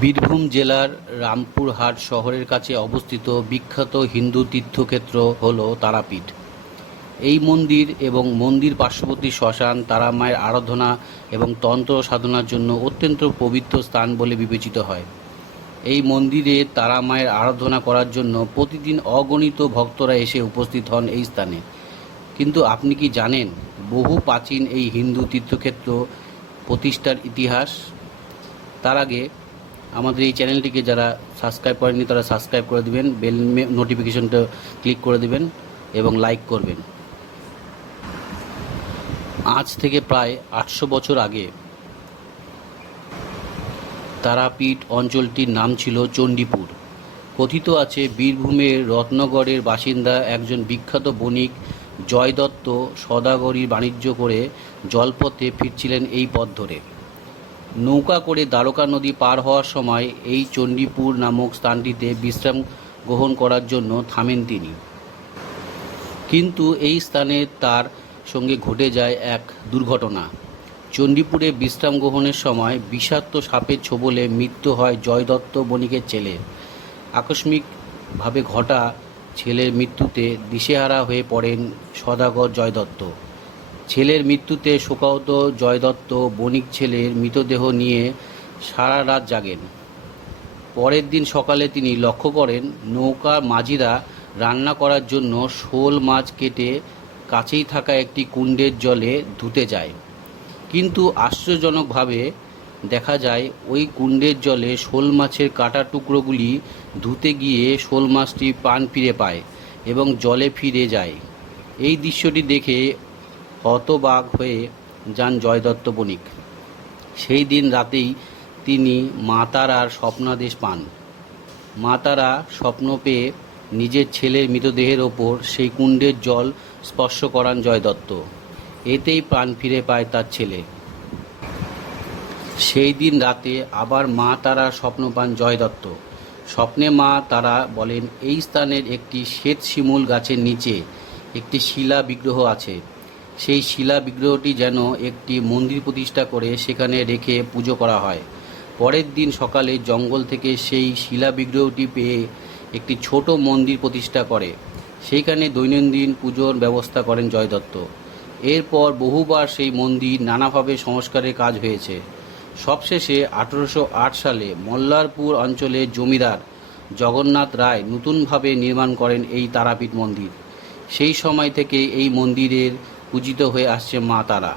বীরভূম জেলার রামপুরহাট শহরের কাছে অবস্থিত বিখ্যাত হিন্দু তীর্থক্ষেত্র হল তারাপীঠ। এই মন্দির এবং মন্দির পার্শ্ববর্তী শ্মশান তারা মায়ের আরাধনা এবং তন্ত্র সাধনার জন্য অত্যন্ত পবিত্র স্থান বলে বিবেচিত হয়। এই মন্দিরে তারা মায়ের আরাধনা করার জন্য প্রতিদিন অগণিত ভক্তরা এসে উপস্থিত হন এই স্থানে। কিন্তু আপনি কি জানেন বহু প্রাচীন এই হিন্দু তীর্থক্ষেত্র প্রতিষ্ঠার ইতিহাস? তার আগে আমাদের এই চ্যানেলটিকে যারা সাবস্ক্রাইব করেননি তারা সাবস্ক্রাইব করে দেবেন, বেল নোটিফিকেশনটা ক্লিক করে দেবেন এবং লাইক করবেন। আজ থেকে প্রায় 800 বছর আগে তারাপীঠ অঞ্চলটির নাম ছিল চণ্ডীপুর। কথিত আছে বীরভূমের রত্নগড়ের বাসিন্দা একজন বিখ্যাত বণিক জয় দত্ত সদাগরীর বাণিজ্য করে জলপথে ফিরছিলেন এই পথ ধরে। নৌকা করে দ্বারকা নদী পার হওয়ার সময় এই চণ্ডীপুর নামক স্থানটিতে বিশ্রাম গ্রহণ করার জন্য থামেন তিনি। কিন্তু এই স্থানে তার সঙ্গে ঘটে যায় এক দুর্ঘটনা। চণ্ডীপুরে বিশ্রাম গ্রহণের সময় বিষাক্ত সাপের ছোবলে মৃত্যু হয় জয় দত্ত বণিকের ছেলে। আকস্মিকভাবে ঘটা ছেলের মৃত্যুতে দিশেহারা হয়ে পড়েন সদাগর জয় দত্ত। ছেলের মৃত্যুতে শোকাহত জয় দত্ত বণিক ছেলের মৃতদেহ নিয়ে সারা রাত জাগেন। পরের দিন সকালে তিনি লক্ষ্য করেন নৌকা মাঝিরা রান্না করার জন্য শোল মাছ কেটে কাছেই থাকা একটি কুণ্ডের জলে ধুতে যায়। কিন্তু আশ্চর্যজনকভাবে দেখা যায় ওই কুণ্ডের জলে শোল মাছের কাটা টুকরোগুলি ধুতে গিয়ে শোল মাছটি প্রাণ ফিরে পায় এবং জলে ফিরে যায়। এই দৃশ্যটি দেখে হতবাক হয়ে যান জয় দত্ত বণিক। সেই দিন রাতেই তিনি মা তারার স্বপ্নাদেশ পান। মা তারা স্বপ্ন পেয়ে নিজের ছেলের মৃতদেহের ওপর সেই কুণ্ডের জল স্পর্শ করান জয় দত্ত। এতেই প্রাণ ফিরে পায় তার ছেলে। সেই দিন রাতে আবার মা তারা স্বপ্ন পান জয় দত্ত। স্বপ্নে মা তারা বলেন এই স্থানের একটি শ্বেত শিমুল গাছের নিচে একটি শিলা বিগ্রহ আছে। সেই শিলা বিগ্রহটি যেন একটি মন্দির প্রতিষ্ঠা করে সেখানে রেখে পুজো করা হয়। পরের দিন সকালে জঙ্গল থেকে সেই শিলা বিগ্রহটি পেয়ে একটি ছোট মন্দির প্রতিষ্ঠা করে সেইখানে দৈনন্দিন পুজোর ব্যবস্থা করেন জয় দত্ত। এরপর বহুবার সেই মন্দির নানাভাবে সংস্কারের কাজ হয়েছে। সবশেষে 1808 সালে মল্লারপুর অঞ্চলের জমিদার জগন্নাথ রায় নতুনভাবে নির্মাণ করেন এই তারাপীঠ মন্দির। সেই সময় থেকে এই মন্দিরের পূজিত হয়ে আসছে মা তারা।